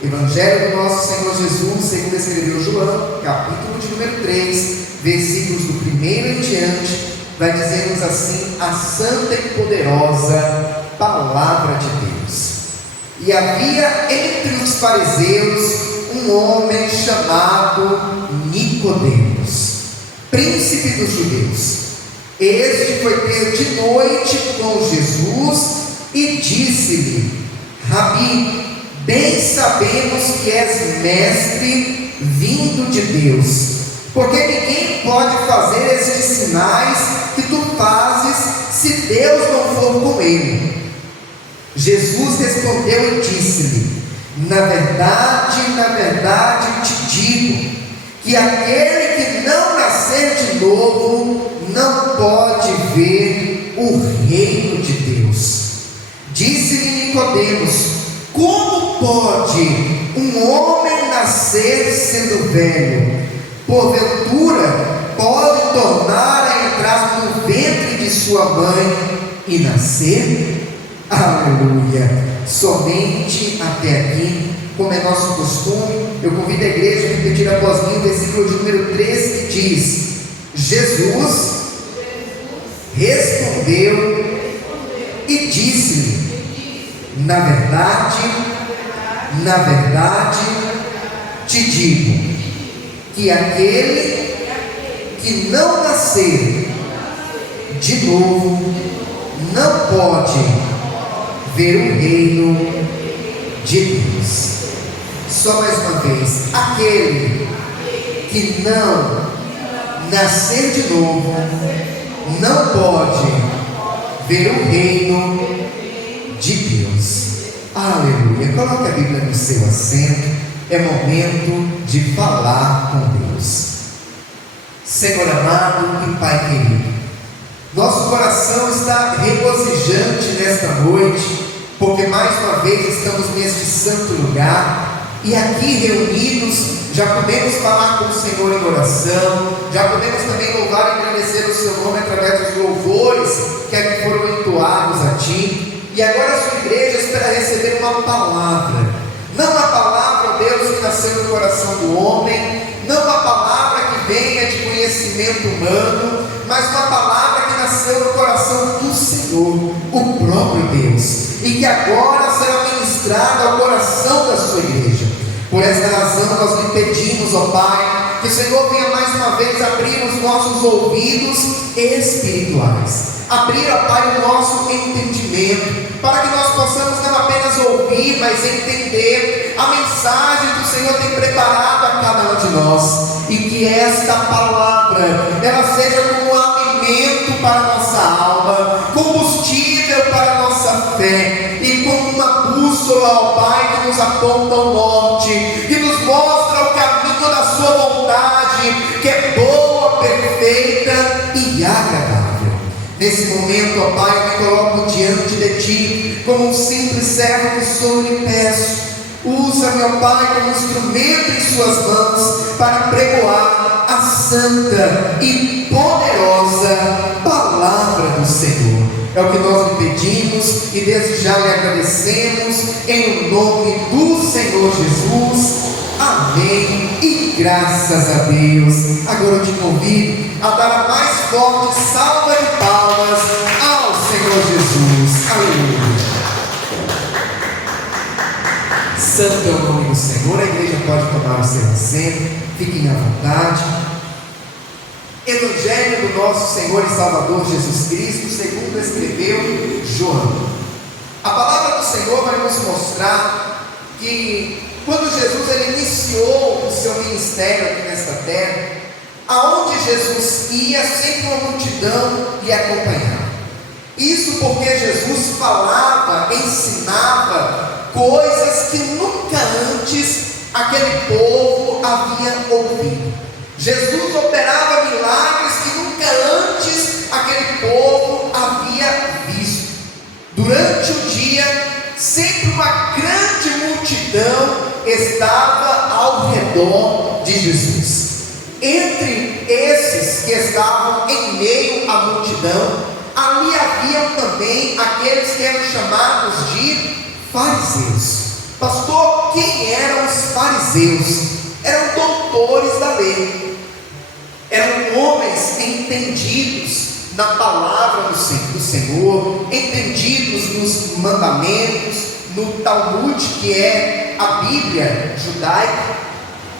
Evangelho do nosso Senhor Jesus, segundo escreveu João, capítulo de número 3, versículos do 1 em diante, vai dizer-nos assim a santa e poderosa palavra de Deus. E havia entre os fariseus um homem chamado Nicodemos, príncipe dos judeus. Este foi ter de noite com Jesus e disse-lhe: Rabi, bem sabemos que és mestre vindo de Deus, porque ninguém pode fazer estes sinais que tu fazes se Deus não for com ele. Jesus respondeu e disse-lhe: na verdade te digo, que aquele que não nascer de novo não pode ver o reino de Deus. Disse-lhe Nicodemos: como pode um homem nascer sendo velho? Porventura pode tornar a entrar no ventre de sua mãe e nascer? Aleluia! Somente até aqui, como é nosso costume, eu convido a igreja a repetir após mim o versículo de número 3 que diz: Jesus respondeu e disse-lhe: na verdade te digo, que aquele que não nascer de novo não pode ver o reino de Deus. Só mais uma vez: aquele que não nascer de novo não pode ver o reino de Deus. Aleluia! Coloque a Bíblia no seu assento. É momento de falar com Deus. Senhor amado e Pai querido, nosso coração está regozijante nesta noite, porque mais uma vez estamos neste santo lugar, e aqui reunidos já podemos falar com o Senhor em oração, já podemos também louvar e agradecer o seu nome através dos louvores que aqui foram entoados a Ti. E agora a sua igreja espera receber uma palavra, não a palavra, ó Deus, que nasceu no coração do homem, não a palavra que venha de conhecimento humano, mas uma palavra que nasceu no coração do Senhor, o próprio Deus, e que agora será ministrada ao coração da sua igreja. Por esta razão nós lhe pedimos, ó Pai, que o Senhor venha mais uma vez abrir os nossos ouvidos espirituais, abrir, ó Pai, o nosso entendimento, para que nós possamos não apenas ouvir, mas entender a mensagem que o Senhor tem preparado a cada um de nós, e que esta palavra, ela seja como um alimento para a nossa alma, combustível para a nossa fé, e como uma bússola, ó Pai, que nos aponta ao norte, que nos mostra o caminho da sua vontade, que é boa, perfeita e agradável. Nesse momento, ó Pai, eu me coloco diante de Ti, como um simples servo que sou, lhe peço, usa-me, ó Pai, como instrumento em Suas mãos, para pregoar a santa e poderosa palavra do Senhor. É o que nós lhe pedimos e desde já lhe agradecemos, em nome do Senhor Jesus. Amém e graças a Deus. Agora eu te convido a dar a mais forte salva de palmas ao Senhor Jesus. Aleluia! Santo é o nome do Senhor. A igreja pode tomar o seu assento, fiquem à vontade. Evangelho do nosso Senhor e Salvador Jesus Cristo, segundo escreveu João. A palavra do Senhor vai nos mostrar que quando Jesus ele iniciou o seu ministério aqui nesta terra, aonde Jesus ia, sempre uma multidão lhe acompanhava. Isso porque Jesus falava, ensinava coisas que nunca antes aquele povo havia ouvido. Jesus operava milagres que nunca antes aquele povo havia visto. Durante o dia, sempre uma grande multidão estava ao redor de Jesus. Entre esses que estavam em meio à multidão, ali haviam também aqueles que eram chamados de fariseus. Pastor, quem eram os fariseus? Eram doutores da lei, eram homens entendidos na palavra do Senhor, entendidos nos mandamentos, no Talmud, que é a Bíblia judaica.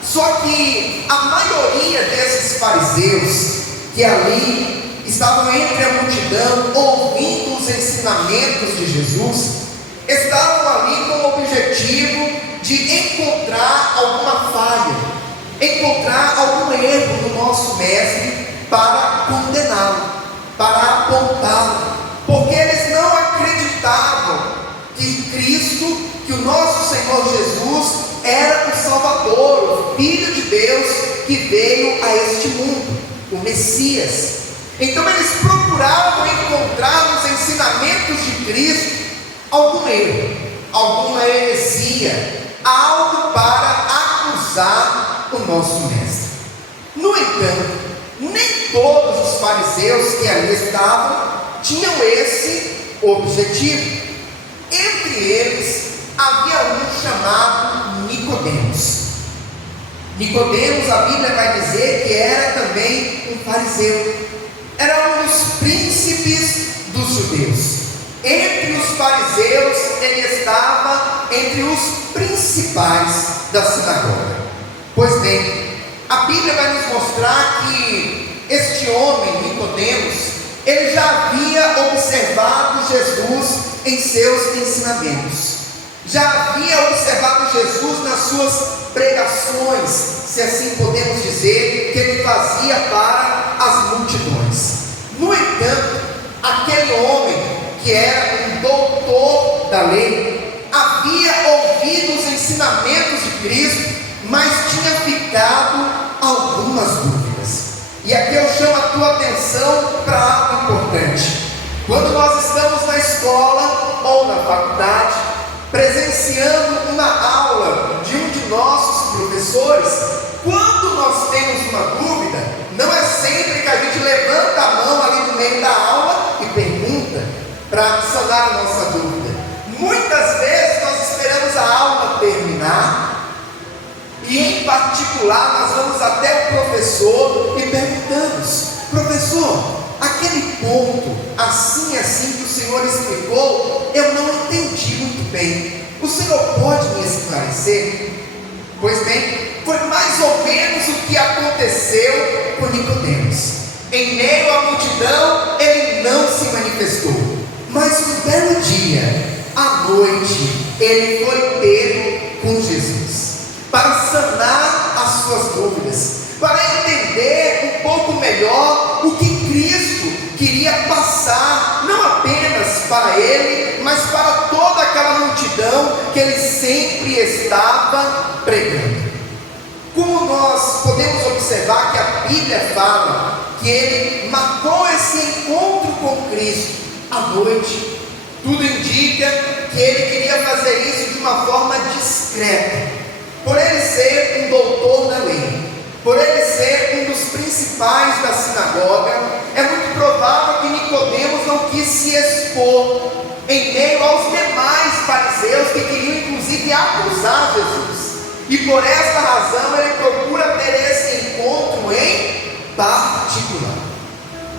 Só que a maioria desses fariseus que ali estavam entre a multidão, ouvindo os ensinamentos de Jesus, estavam ali com o objetivo de encontrar alguma falha, encontrar algum erro no nosso mestre para condená-lo, para apontá-lo, porque eles não acreditavam que Cristo, que o nosso Senhor Jesus era o Salvador, o Filho de Deus que veio a este mundo, o Messias. Então eles procuravam encontrar nos ensinamentos de Cristo algum erro, alguma heresia, algo para acusar o nosso mestre. No entanto, nem todos os fariseus que ali estavam tinham esse objetivo. Entre eles havia um chamado Nicodemos. Nicodemos, a Bíblia vai dizer que era também um fariseu, era um dos príncipes dos judeus. Entre os fariseus, ele estava entre os principais da sinagoga. Pois bem, a Bíblia vai nos mostrar que este homem, Nicodemos, ele já havia observado Jesus em seus ensinamentos, já havia observado Jesus nas suas pregações, se assim podemos dizer, que ele fazia para as multidões. No entanto, aquele homem que era um doutor da lei, havia ouvido os ensinamentos de Cristo, mas tinha ficado algumas dúvidas. E aqui eu chamo a tua atenção para algo importante. Quando nós estamos na escola ou na faculdade, presenciando uma aula de um de nossos professores, quando nós temos uma dúvida, não é sempre que a gente levanta a mão ali no meio da aula e pergunta para sanar a nossa dúvida. Muitas vezes nós esperamos a aula terminar e, em particular, nós vamos até o professor e perguntamos: professor, aquele ponto assim que o senhor explicou, eu não entendi muito bem, o senhor pode me esclarecer? Pois bem, foi mais ou menos o que aconteceu com Nicodemos. Em meio à multidão, ele não se manifestou, mas um belo dia, à noite, ele foi ter com Jesus para sanar as suas dúvidas, para entender um pouco melhor o que Cristo queria passar, não apenas para ele, mas para toda aquela multidão que ele sempre estava pregando. Como nós podemos observar que a Bíblia fala que ele marcou esse encontro com Cristo à noite, tudo indica que ele queria fazer isso de uma forma discreta, por ele ser um doutor da lei, por ele ser um dos principais da sinagoga. É muito provável que Nicodemos não quis se expor em meio aos demais fariseus que queriam inclusive acusar Jesus, e por esta razão ele procura ter esse encontro em particular.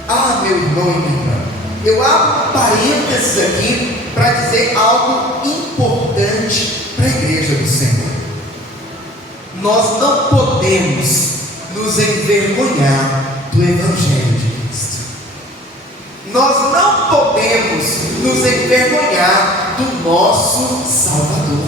Ah, meu irmão e minha irmã, eu abro parênteses aqui para dizer algo importante para a igreja do Senhor. Nós não podemos nos envergonhar do Evangelho de Cristo. Nós não podemos nos envergonhar do nosso Salvador.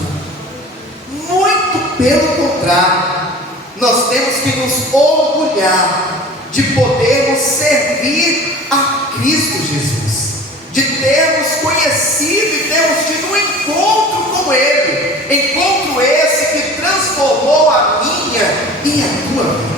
Muito pelo contrário, nós temos que nos orgulhar de podermos servir a Cristo Jesus, de termos conhecido e termos tido um encontro com Ele, encontro esse que transformou a minha e a tua vida.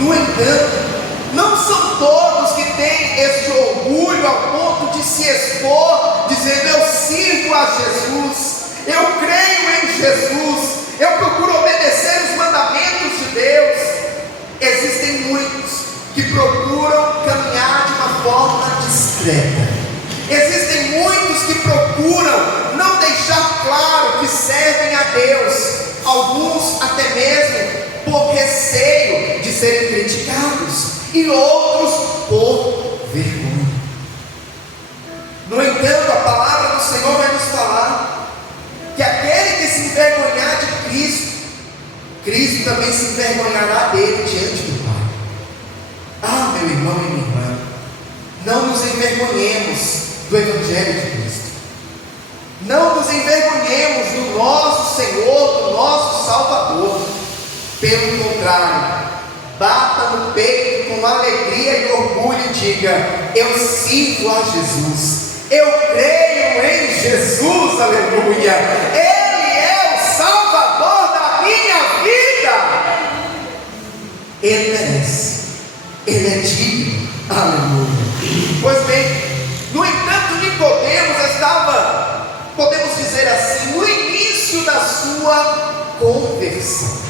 No entanto, não são todos que têm esse orgulho ao ponto de se expor, dizendo: eu sirvo a Jesus, eu creio em Jesus, eu procuro obedecer os mandamentos de Deus. Existem muitos que procuram caminhar de uma forma discreta. Existem muitos que procuram não deixar claro que servem servem a Deus, alguns até mesmo por receio de serem criticados, e outros por vergonha. No entanto, a palavra do Senhor vai nos falar que aquele que se envergonhar de Cristo, Cristo também se envergonhará dele diante do Pai. Ah, meu irmão e minha irmã, não nos envergonhemos do Evangelho de Cristo. Não nos envergonhemos do nosso Senhor, do nosso Salvador. Pelo contrário, bata no peito com alegria e orgulho e diga: eu sirvo a Jesus, eu creio em Jesus, aleluia. Ele é o Salvador da minha vida. Ele merece, Ele é digno, aleluia. Pois bem, no entanto, Nicodemos estava, podemos dizer assim, no início da sua conversão.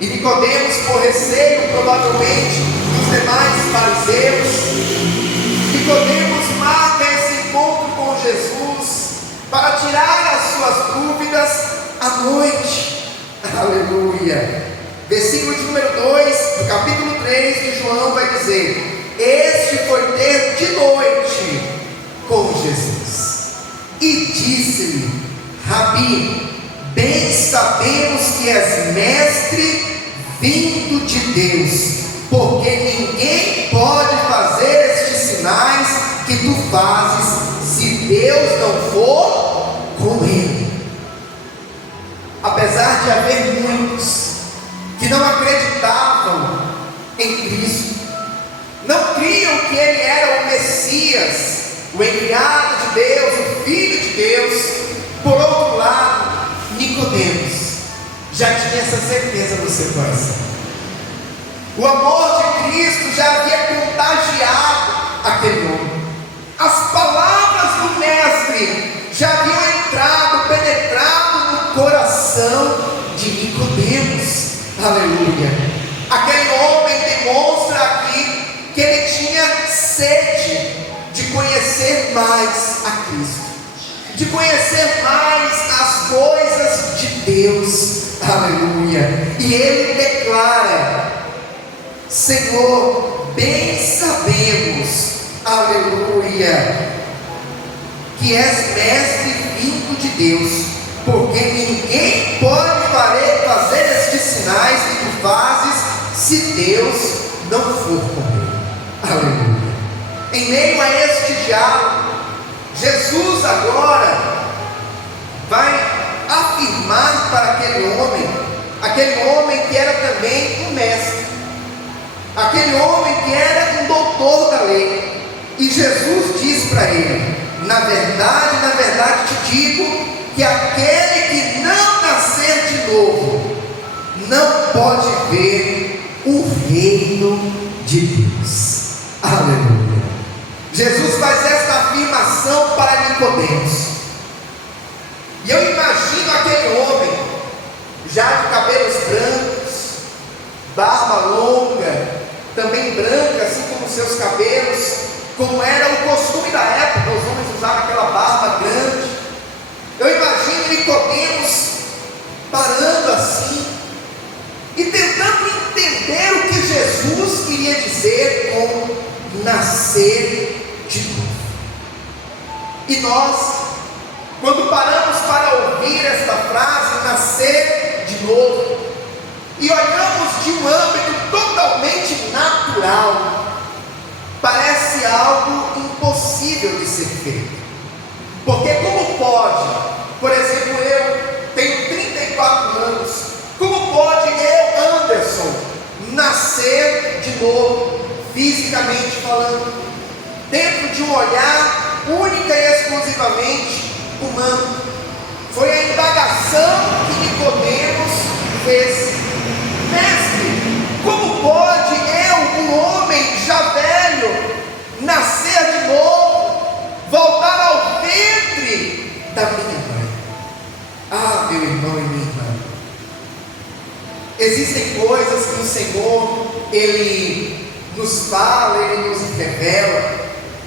E Nicodemos, por receio provavelmente dos demais fariseus, Nicodemos marca esse encontro com Jesus para tirar as suas dúvidas à noite. Aleluia. Versículo de número 2 do capítulo 3 de João vai dizer: este foi ter de noite com Jesus e disse-lhe: Rabi, bem sabemos que és mestre vindo de Deus, porque ninguém pode fazer estes sinais que tu fazes se Deus não for com ele. Apesar de haver muitos que não acreditavam em Cristo, não criam que ele era o Messias, o enviado de Deus, o Filho de Deus, por outro lado, Nicodemos já tinha essa certeza no seu coração. O amor de Cristo já havia contagiado aquele homem. As palavras do Mestre já haviam entrado, penetrado no coração de Nicodemos. Aleluia. Aquele homem demonstra aqui que ele tinha sede de conhecer mais a Cristo, de conhecer mais as coisas de Deus. Aleluia. E ele declara: Senhor, bem sabemos, aleluia, que és mestre vindo de Deus, porque ninguém pode fazer estes sinais que tu fazes se Deus não for com ele. Aleluia. Em meio a este diálogo, Jesus agora vai afirmar para aquele homem que era também um mestre, aquele homem que era um doutor da lei. E Jesus diz para ele: na verdade te digo que aquele que não nascer de novo não pode ver o reino de Deus. Aleluia. Jesus faz esta afirmação para Nicodemos. E eu imagino aquele homem, já de cabelos brancos, barba longa, também branca, assim como seus cabelos, como era o costume da época, os homens usavam aquela barba grande. Eu imagino Nicodemos parando assim e tentando entender o que Jesus queria dizer com nascer de novo. E nós, quando paramos para ouvir esta frase, nascer de novo, e olhamos de um âmbito totalmente natural, parece algo impossível de ser feito. Porque como pode, por exemplo, eu tenho 34 anos, como pode eu, Anderson, nascer de novo, fisicamente falando, dentro de um olhar única e exclusivamente humano? Foi a indagação que Nicodemos fez: mestre, como pode eu, um homem já velho, nascer de novo, voltar ao ventre da minha mãe? Ah, meu irmão e minha irmã, existem coisas que o Senhor, Ele nos fala, Ele nos revela,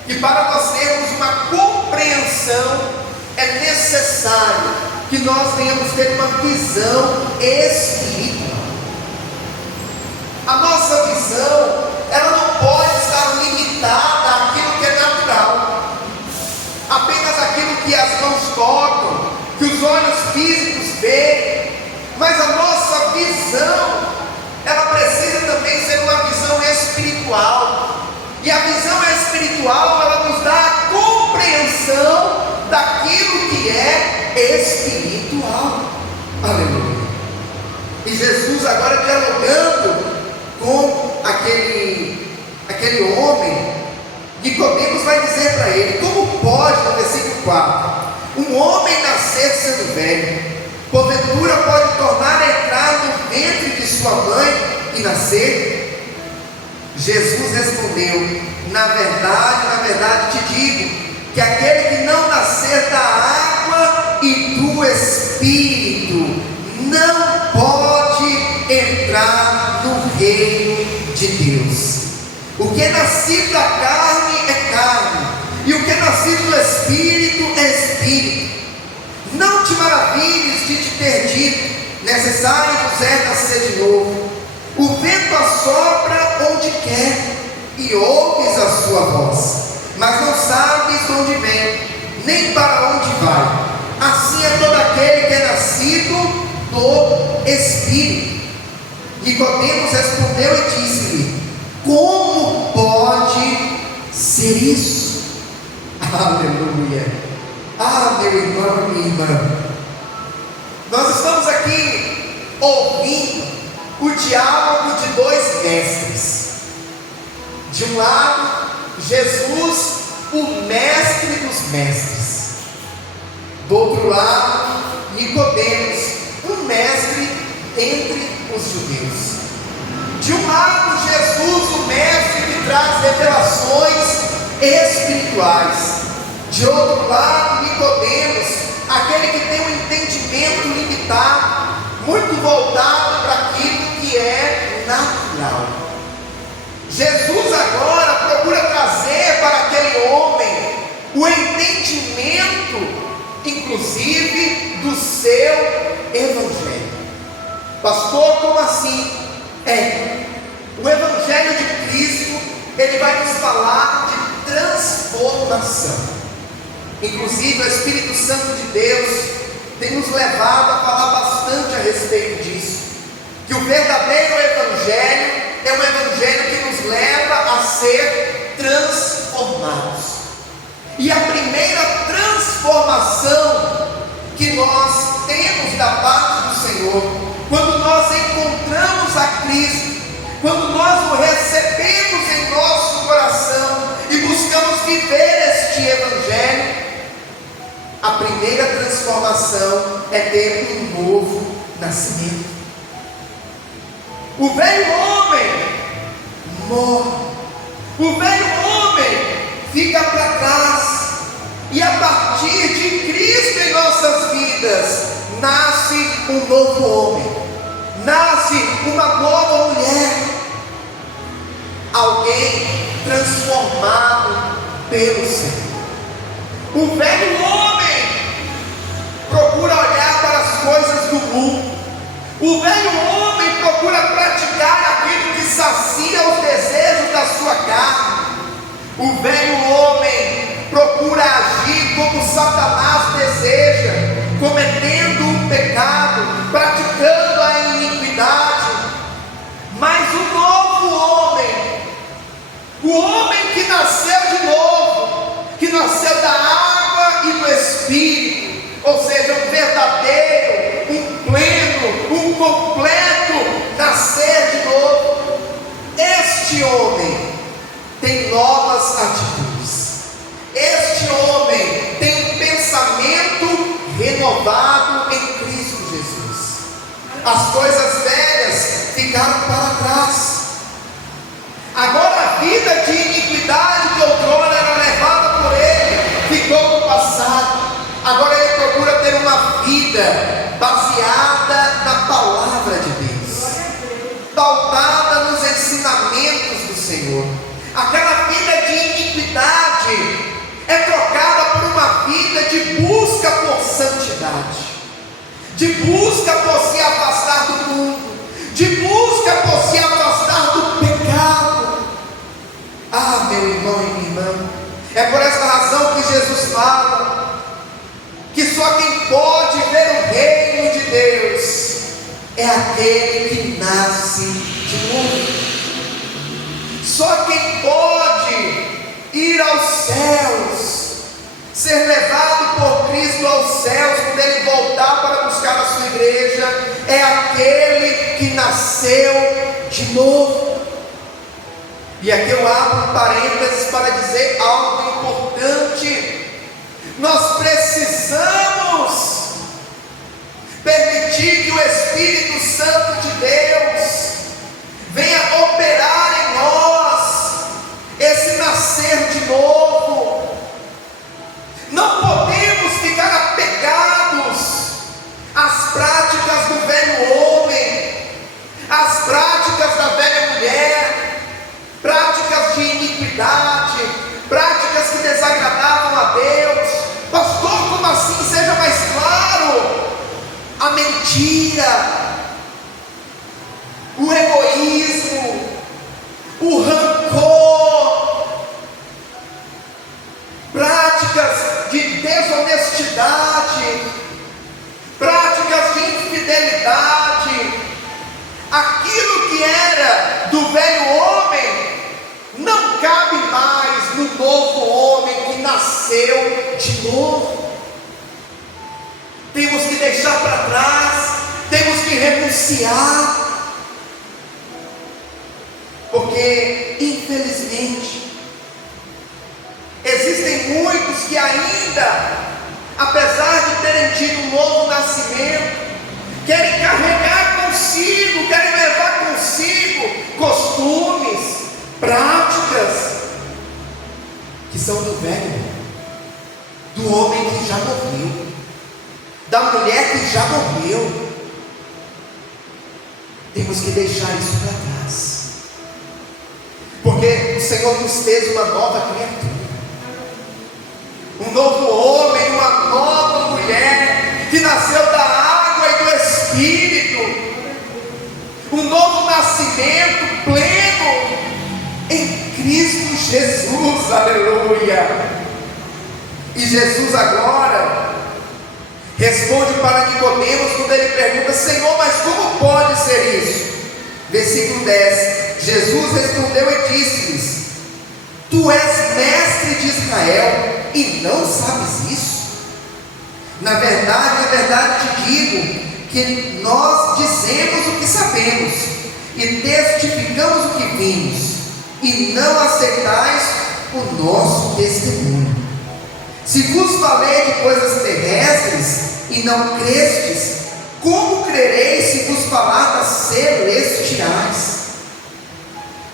que para nós termos uma compreensão é necessário que nós venhamos ter uma visão espiritual. A nossa visão, ela não pode estar limitada àquilo que é natural, apenas aquilo que as mãos tocam, que os olhos físicos veem, mas a nossa visão, ela precisa também ser uma visão espiritual, e a visão espiritual, ela nos dá a compreensão daquilo que é espiritual. Aleluia. E Jesus agora dialogando com aquele homem, Nicodemos vai dizer para ele: como pode, no versículo 4, um homem nascer sendo velho? Porventura pode tornar a entrar no ventre de sua mãe e nascer? Jesus respondeu: na verdade te digo, que aquele que não nascer da água e do Espírito não pode entrar no reino de Deus. O que é nascido da carne é carne, e o que é nascido do Espírito é Espírito. Não te maravilhes de te ter dito: necessário vos é nascer de novo. O vento assopra onde quer, e ouves a sua voz, mas não sabes de onde vem, nem para onde vai. Assim é todo aquele que é nascido do Espírito. Nicodemos respondeu e disse-lhe: como pode ser isso? Aleluia. Ah, meu irmão e minha irmã, nós estamos aqui ouvindo o diálogo de dois mestres. De um lado, Jesus, o mestre dos mestres. Do outro lado, Nicodemos, um mestre entre os judeus. De um lado, Jesus, o mestre que traz revelações espirituais. De outro lado, Nicodemos, aquele que tem um entendimento limitado, muito voltado para aquilo que é natural. Jesus agora procura trazer para aquele homem o entendimento, inclusive, do seu evangelho. Pastor, como assim? O evangelho de Cristo, ele vai nos falar de transformação. Inclusive, o Espírito Santo de Deus tem nos levado a falar bastante a respeito disso, que o verdadeiro evangelho é um evangelho que nos leva a ser transformados. E a primeira transformação que nós temos da parte do Senhor, quando nós encontramos a Cristo, quando nós o recebemos em nosso coração e buscamos viver este evangelho, a primeira transformação é ter um novo nascimento. O velho homem morre, o velho homem fica para trás, e a partir de Cristo em nossas vidas, nasce um novo homem, nasce uma nova mulher, alguém transformado pelo Senhor. O velho homem procura olhar para as coisas do mundo, o velho homem procura praticar aquilo que sacia os desejos da sua carne, o velho homem procura agir como Satanás deseja, cometendo um pecado, praticando a iniquidade. Mas o novo homem, o homem que nasceu de novo, que nasceu da água e do Espírito, ou seja, um verdadeiro, um pleno, um completo nascer de novo, este homem tem novas atitudes, este homem tem um pensamento renovado em Cristo Jesus. As coisas velhas ficaram para trás. Agora a vida de iniquidade que outrora era levada por ele ficou no passado. Agora ele procura ter uma vida baseada na palavra de Deus, pautada nos ensinamentos do Senhor. Aquela vida de iniquidade é trocada por uma vida de busca por santidade. de busca por se afastar do mundo, de busca por se afastar do pecado. Ah, meu irmão e minha irmã, é por essa razão que Jesus fala que só quem pode ver o reino de Deus é aquele que nasce de novo. Só quem pode ir aos céus, ser levado por Cristo aos céus, quando Ele voltar para buscar a sua igreja, é aquele que nasceu de novo. E aqui eu abro um parênteses para dizer algo importante. Nós precisamos permitir que o Espírito Santo de Deus venha operar em nós esse nascer de novo. Não podemos ficar apegados às práticas do velho homem, às práticas da velha mulher, práticas de iniquidade, práticas que desagradavam a Deus. Pastor, como assim? Seja mais claro. A mentira, o egoísmo, o rancor, práticas de desonestidade, práticas de infidelidade, aquilo que era do velho homem, não cabe mais no novo homem que nasceu de novo. Temos que deixar para trás, temos que renunciar, porque infelizmente existem muitos que ainda, apesar de terem tido um novo nascimento, querem carregar consigo, querem levar consigo costumes, práticas que são do velho, do homem que já morreu, da mulher que já morreu. Temos que deixar isso para trás, porque o Senhor nos fez uma nova criatura, um novo homem, uma nova mulher, que nasceu da água e do Espírito, um novo nascimento pleno em Cristo Jesus, aleluia. E Jesus agora responde para Nicodemos quando ele pergunta: Senhor, mas como pode ser isso? Versículo 10, Jesus respondeu e disse-lhes: Tu és mestre de Israel e não sabes isso? Na verdade te digo que nós dizemos o que sabemos e testificamos o que vimos, e não aceitais o nosso testemunho. Se vos falei de coisas terrestres e não crestes, como crereis se vos falar das celestiais?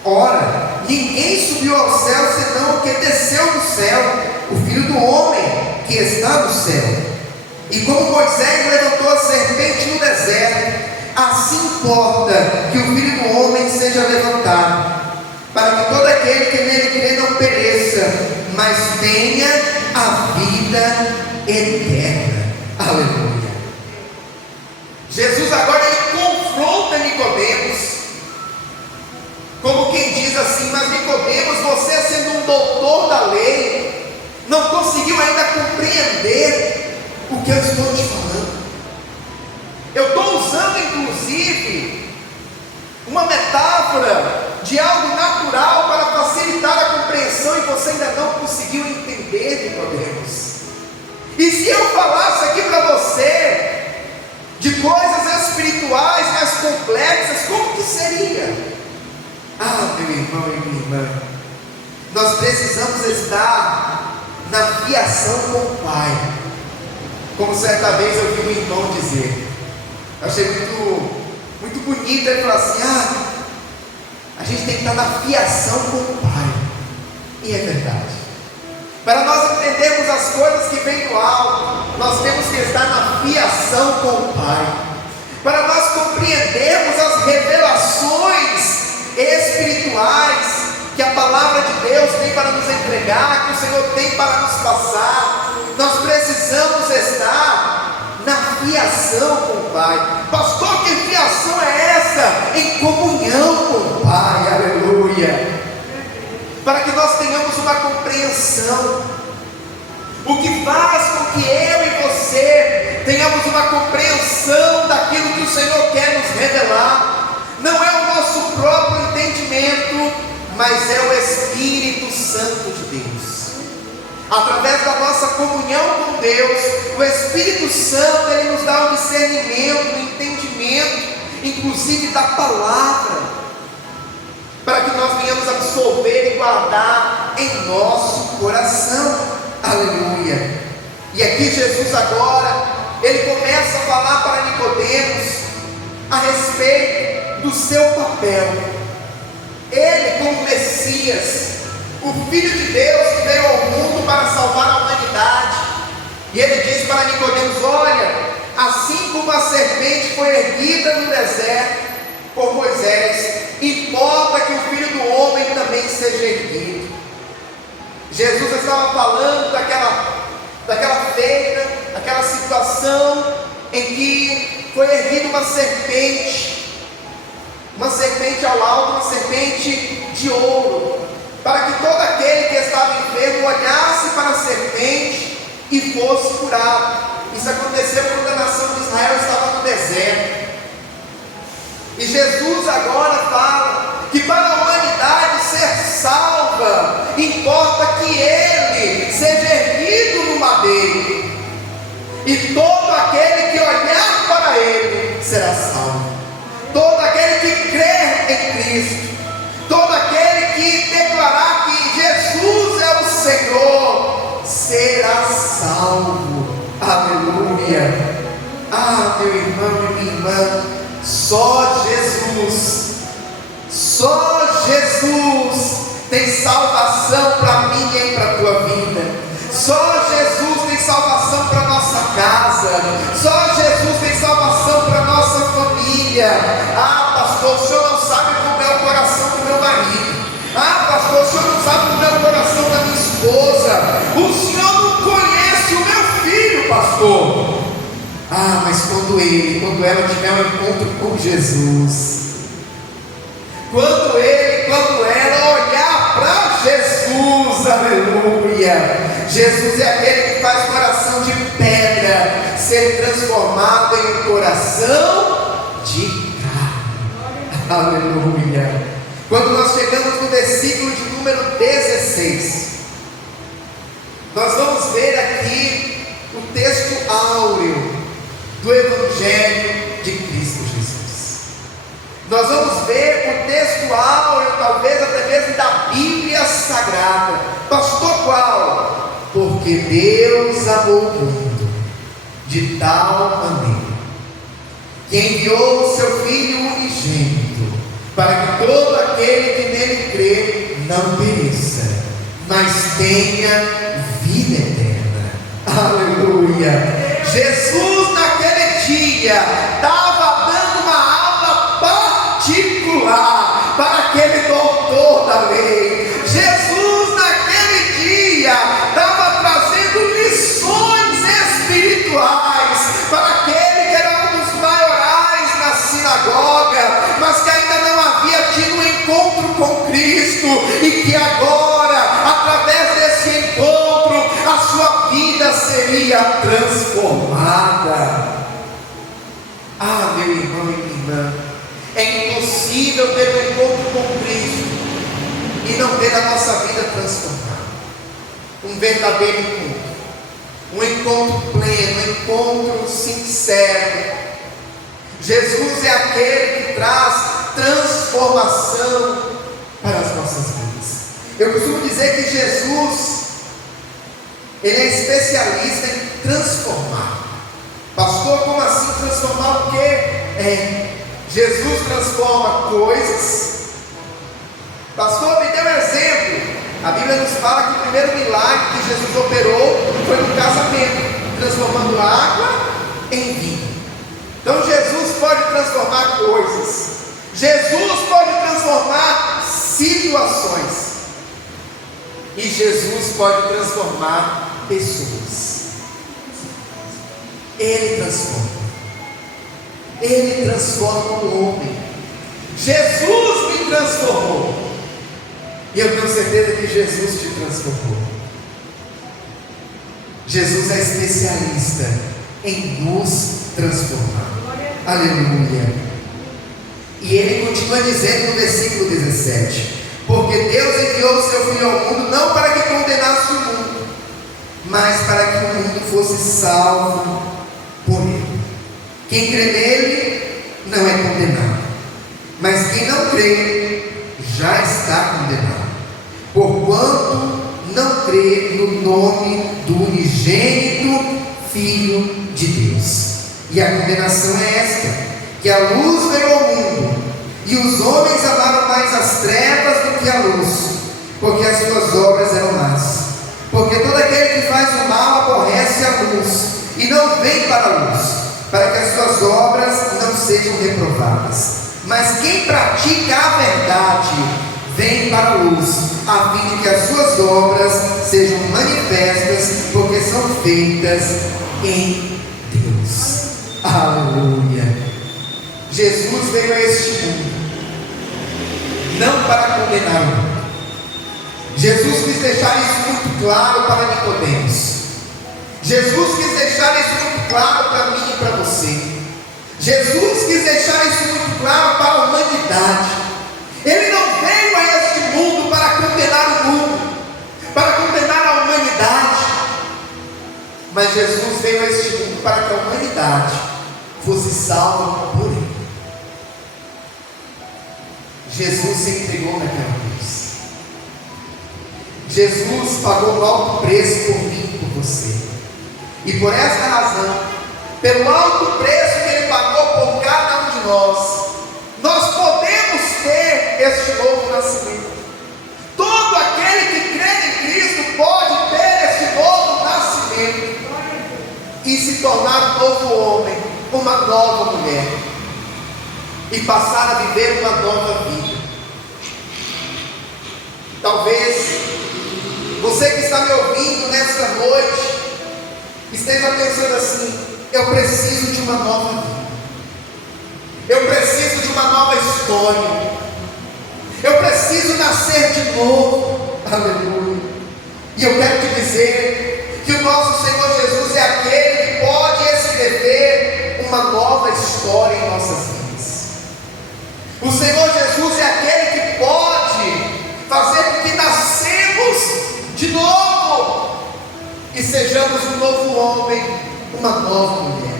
Ora, ninguém subiu ao céu senão o que desceu do céu, o Filho do Homem que está no céu. E como Moisés levantou a serpente no deserto, assim importa que o Filho do Homem seja levantado, para que todo aquele que nele crê não pereça, mas tenha a vida eterna. Aleluia. Jesus agora ele confronta Nicodemos, como quem diz assim: mas Nicodemos, você sendo um doutor da lei, não conseguiu ainda compreender o que eu estou te falando. Eu estou usando inclusive uma metáfora de algo natural para facilitar a compreensão, e você ainda não conseguiu entender, Nicodemos. E se eu falasse aqui para você de coisas espirituais mais complexas, como que seria? Ah, meu irmão e minha irmã, nós precisamos estar na fiação com o Pai. Como certa vez eu vi um irmão dizer, eu achei muito bonito, ele falou assim: a gente tem que estar na fiação com o Pai. E é verdade. Para nós entendermos as coisas que vêm do alto, nós temos que estar na fiação com o Pai. Para nós compreendermos as revelações espirituais que a palavra de Deus tem para nos entregar, que o Senhor tem para nos passar, nós precisamos estar na fiação com o Pai. Pastor, que fiação é essa? Em comunhão com o Pai, aleluia. Para que nós tenhamos uma compreensão, o que faz com que eu e você tenhamos uma compreensão daquilo que o Senhor quer nos revelar, não é o nosso próprio entendimento, mas é o Espírito Santo de Deus. Através da nossa comunhão com Deus, o Espírito Santo, ele nos dá um discernimento, um entendimento, inclusive da palavra, para que nós venhamos absorver e guardar em nosso coração, aleluia. E aqui Jesus agora, ele começa a falar para Nicodemos a respeito do seu papel. Ele, como Messias, o Filho de Deus que veio ao mundo para salvar a humanidade, e ele diz para Nicodemos: olha, assim como a serpente foi erguida no deserto por Moisés, importa que o Filho do Homem também seja erguido. Jesus estava falando daquela feita, aquela situação em que foi erguida uma serpente ao alto, uma serpente de ouro, para que todo aquele que estava enfermo olhasse para a serpente e fosse curado. Isso aconteceu quando a nação de Israel estava no deserto. E Jesus agora fala que para a humanidade ser salva, importa que ele seja erguido no madeiro, e todo aquele que olhar para ele será salvo. Todo aquele que crer em Cristo, todo aquele que declarar que Jesus é o Senhor, será salvo, aleluia. Ah, meu irmão e minha irmã, só Jesus tem salvação para mim e para a tua vida. Só Jesus tem salvação para a nossa casa. Só Jesus tem salvação para a nossa família. Ah, pastor, o senhor não sabe como é o coração do meu marido. Ah, pastor, o senhor não sabe como é o coração da minha esposa. O senhor não conhece o meu filho, pastor. Ah, mas quando ela tiver um encontro com Jesus, quando ela olhar para Jesus, aleluia, Jesus é aquele que faz coração de pedra ser transformado em um coração de carne, aleluia. Quando nós chegamos no versículo de número 16, nós vamos ver aqui o texto áureo do Evangelho de Cristo Jesus. Nós vamos ver o texto áureo, talvez até mesmo da Bíblia Sagrada. Pastor, qual? Porque Deus amou o mundo de tal maneira que enviou o seu Filho unigênito, para que todo aquele que nele crê não pereça, mas tenha vida eterna. Aleluia. Jesus naquele dia estava dando uma aula particular para aquele doutor da lei. Jesus naquele dia estava trazendo lições espirituais para aquele que era um dos maiorais na sinagoga, mas que ainda não havia tido um encontro com Cristo, e que agora, através desse encontro, a sua vida seria transformada. Ah, meu irmão e minha irmã, é impossível ter um encontro com Cristo e não ter a nossa vida transformada. Um verdadeiro encontro, um encontro pleno, um encontro sincero. Jesus é aquele que traz transformação para as nossas vidas. Eu costumo dizer que Jesus, ele é especialista em transformar. Pastor, como assim transformar o quê? Jesus transforma coisas. Pastor, me dê um exemplo. A Bíblia nos fala que o primeiro milagre que Jesus operou foi no casamento, transformando água em vinho. Então Jesus pode transformar coisas, Jesus pode transformar situações, e Jesus pode transformar pessoas. Ele transforma. Ele transforma o homem. Jesus me transformou. E eu tenho certeza que Jesus te transformou. Jesus é especialista em nos transformar. Aleluia. E ele continua dizendo no versículo 17: porque Deus enviou o seu Filho ao mundo não para que condenasse o mundo, mas para que o mundo fosse salvo por ele. Quem crê nele não é condenado, mas quem não crê já está condenado, porquanto não crê no nome do unigênito Filho de Deus. E a condenação é esta: que a luz veio ao mundo, e os homens amaram mais as trevas do que a luz, porque as suas obras eram más. Porque todo aquele que faz o mal aborrece a luz, e não vem para a luz, para que as suas obras não sejam reprovadas. Mas quem pratica a verdade vem para a luz, a fim de que as suas obras sejam manifestas, porque são feitas em Deus. Aleluia. Jesus veio a este mundo não para condenar o mundo. Jesus quis deixar isso muito claro para Nicodemos. Jesus quis deixar isso muito claro para mim e para você. Jesus quis deixar isso muito claro para a humanidade. Ele não veio a este mundo para condenar o mundo, para condenar a humanidade, mas Jesus veio a este mundo para que a humanidade fosse salva por ele. Jesus se entregou naquela cruz. Jesus pagou um alto preço por mim e por você. E por esta razão, pelo alto preço que ele pagou por cada um de nós, nós podemos ter este novo nascimento. Todo aquele que crê em Cristo pode ter este novo nascimento e se tornar um novo homem, uma nova mulher, e passar a viver uma nova vida. Talvez você que está me ouvindo nesta noite esteja pensando assim: eu preciso de uma nova vida, eu preciso de uma nova história, eu preciso nascer de novo. Aleluia. E eu quero te dizer que o nosso Senhor Jesus é aquele que pode escrever uma nova história em nossas vidas. O Senhor Jesus é aquele que pode fazer com que nascemos de novo e sejamos um novo homem, uma nova mulher.